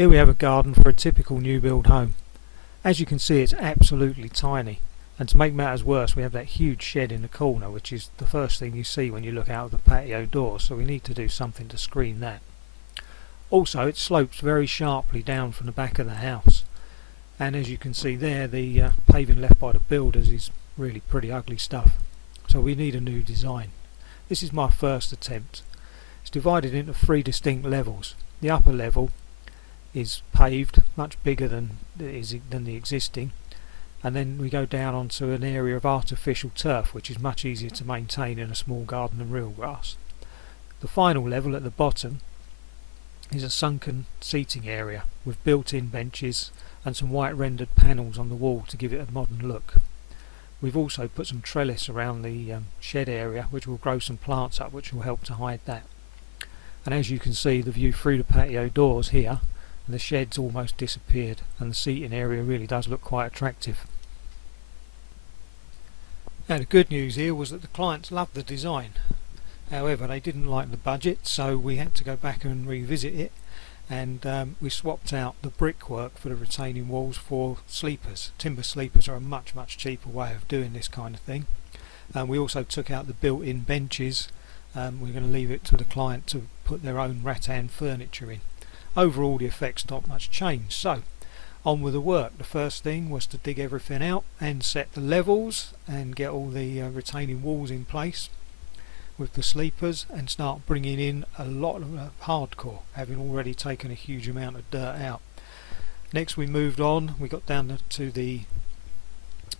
Here we have a garden for a typical new build home. As you can see, it's absolutely tiny, and to make matters worse we have that huge shed in the corner, which is the first thing you see when you look out of the patio door, so we need to do something to screen that. Also, it slopes very sharply down from the back of the house, and as you can see there, the paving left by the builders is really pretty ugly stuff, so we need a new design. This is my first attempt. It's divided into 3 distinct levels. The upper level is paved, much bigger than the existing, and then we go down onto an area of artificial turf, which is much easier to maintain in a small garden than real grass. The final level at the bottom is a sunken seating area with built-in benches and some white rendered panels on the wall to give it a modern look. We've also put some trellis around the shed area, which will grow some plants up, which will help to hide that. And as you can see, the view through the patio doors here, the shed's almost disappeared, and the seating area really does look quite attractive. Now, the good news here was that the clients loved the design. However, they didn't like the budget, so we had to go back and revisit it, and we swapped out the brickwork for the retaining walls for sleepers. Timber sleepers are a much cheaper way of doing this kind of thing. We also took out the built-in benches. We're going to leave it to the client to put their own rattan furniture in. Overall, the effect's not much change, so on with the work. The first thing was to dig everything out and set the levels and get all the retaining walls in place with the sleepers, and start bringing in a lot of hardcore, having already taken a huge amount of dirt out. Next we moved on, we got down to the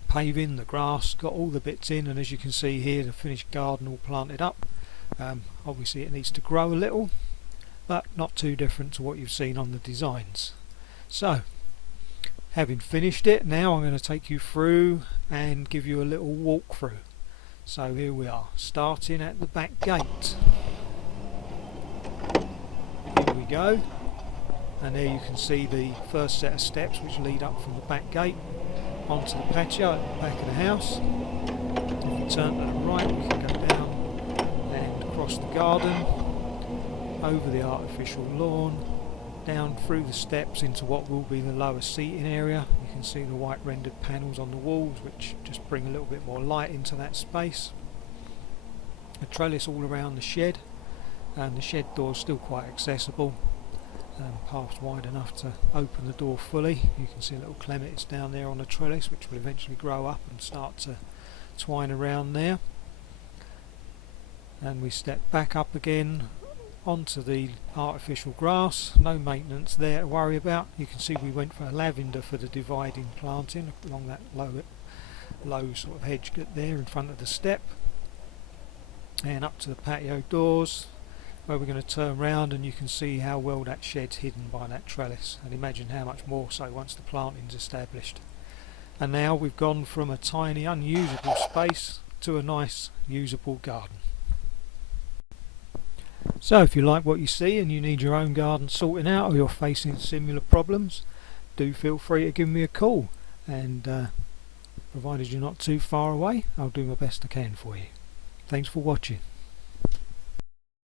paving, the grass, got all the bits in, and as you can see here, the finished garden all planted up. Obviously it needs to grow a little, but not too different to what you've seen on the designs. So, having finished it, now I'm going to take you through and give you a little walkthrough. So here we are, starting at the back gate. Here we go, and there you can see the first set of steps which lead up from the back gate onto the patio at the back of the house. If we turn to the right, we can go down and across the garden, over the artificial lawn, down through the steps into what will be the lower seating area. You can see the white rendered panels on the walls, which just bring a little bit more light into that space. A trellis all around the shed, and the shed door is still quite accessible. Paths wide enough to open the door fully. You can see little clematis down there on the trellis, which will eventually grow up and start to twine around there. And we step back up again onto the artificial grass. No maintenance there to worry about. You can see we went for a lavender for the dividing planting along that low sort of hedge there in front of the step, and up to the patio doors, where we're going to turn round, and you can see how well that shed's hidden by that trellis, and imagine how much more so once the planting's established. And now we've gone from a tiny unusable space to a nice usable garden. So if you like what you see and you need your own garden sorting out, or you're facing similar problems, do feel free to give me a call, and provided you're not too far away, I'll do my best I can for you. Thanks for watching.